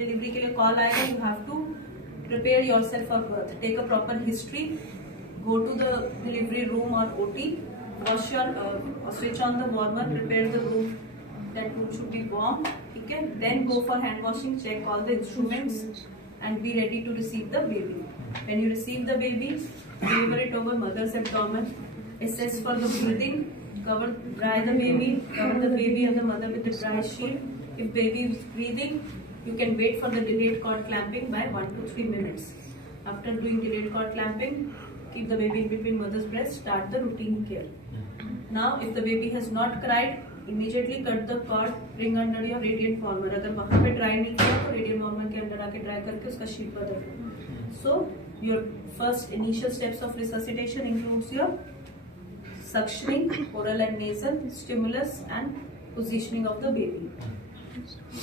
Delivery के लिए call आएगा, you have to prepare yourself for birth. Take a proper history. Go to the delivery room or OT. Wash your, switch on the warmer. Prepare the room. That room should be warm. Okay. Then go for hand washing. Check all the instruments and be ready to receive the baby. When you receive the baby, deliver it over mother's abdomen. Assess for the breathing. Dry the baby. Cover the baby and the mother with the dry sheet. If baby is breathing, you can wait for the delayed cord clamping by 1 to 3 minutes. After doing delayed cord clamping, keep the baby in between mother's breasts. Start the routine care. Now, if the baby has not cried, immediately cut the cord. Bring under your radiant warmer. अगर वहाँ पे dry नहीं किया तो radiant warmer के अंदर आके dry करके उसका sheet बदल दो. So, your first initial steps of resuscitation includes your suctioning, oral and nasal, stimulus and positioning of the baby.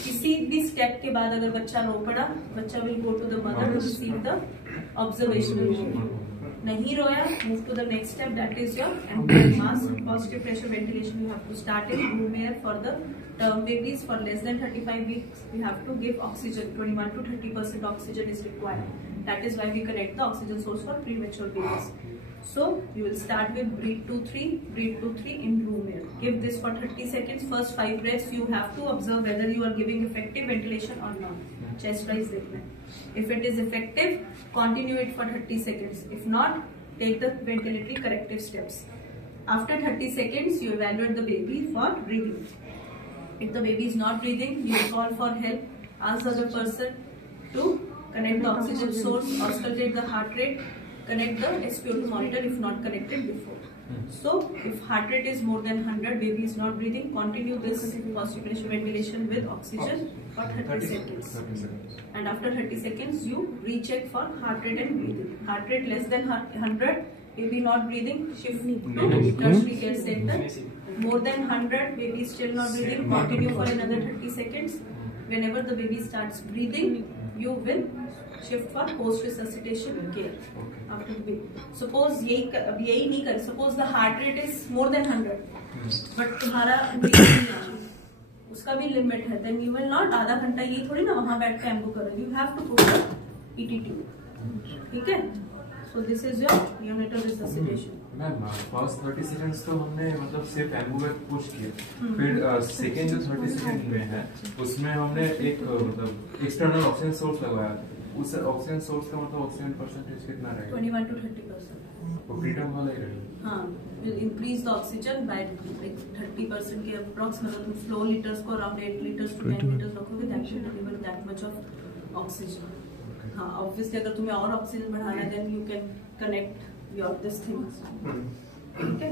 किसी भी स्टेप के बाद अगर बच्चा रो पड़ा, बच्चा will go to the mother to receive the observational care. नहीं रोया, move to the next step, that is your embryal mass. Positive pressure ventilation you have to start in room air for the term babies. For less than 35 weeks you have to give oxygen. 21 to 30% oxygen is required. That is why we connect the oxygen source for premature babies. So you will start with breathe 2-3 in room air. Give this for 30 seconds. First 5 breaths you have to observe whether you are giving effective ventilation or not. Chest rise देखना. If it is effective, continue it for 30 seconds. If not, take the ventilatory corrective steps. After 30 seconds, you evaluate the baby for breathing. If the baby is not breathing, you call for help. Ask the other person to connect the oxygen source, auscultate the heart rate, connect the SpO2 monitor if not connected before. So, if heart rate is more than 100, baby is not breathing, continue this positive pressure ventilation with oxygen for 30 seconds. And after 30 seconds, you recheck for heart rate and breathing. Heart rate less than 100, baby not breathing, shift to tertiary care center. More than 100, baby still not breathing, continue for another 30 seconds. Whenever the baby starts breathing, you will shift for post resuscitation care after the baby. Suppose यही नहीं कर, suppose the heart rate is more than 100, but तुम्हारा breathing नहीं आ रहा, उसका भी limit है, then you will not आधा घंटा ये थोड़ी ना वहाँ बैठ के एम्बू करो, you have to put the ET tube. ठीक है? So this is your neonatal resuscitation. Ma'am first 30 seconds तो हमने मतलब सिर्फ एम्बू में पुश किया, फिर सेकेंड जो 30 सेकंड में है उसमें हमने एक मतलब एक्सटर्नल ऑक्सीजन सोर्स लगवाया. उस ऑक्सीजन सोर्स का मतलब ऑक्सीजन परसेंटेज कितना रहेगा? 21 to 30%. वो प्रीटर्म वाला ही रहेगा. हाँ, will increase the oxygen by like 30% के अप्रॉक्स. मतलब तुम फ्लो लीटर्स को अराउंड 8 liters to 10 liters रखोगे, that should deliver that much of oxygen. हाँ, obviously अगर तुम्हें और ऑक्सीजन बढ़ाना है, then you can connect your this thing. Okay.